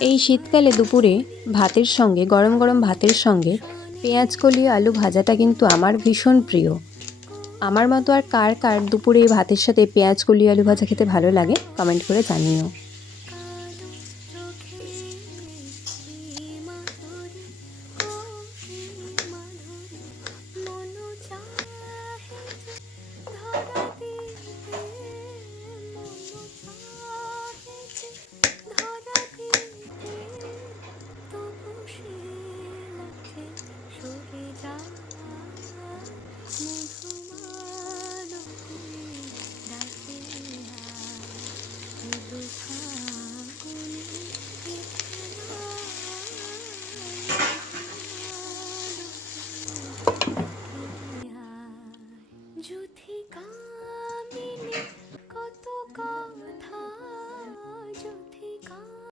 এই শীতকালে দুপুরে ভাতের সঙ্গে, গরম গরম ভাতের সঙ্গে পেঁয়াজ কলি আলু ভাজাটা কিন্তু আমার ভীষণ প্রিয়। আমার মতো আর কার কার দুপুরে ভাতের সাথে পেঁয়াজ কলি আলু ভাজা খেতে ভালো লাগে কমেন্ট করে জানিও।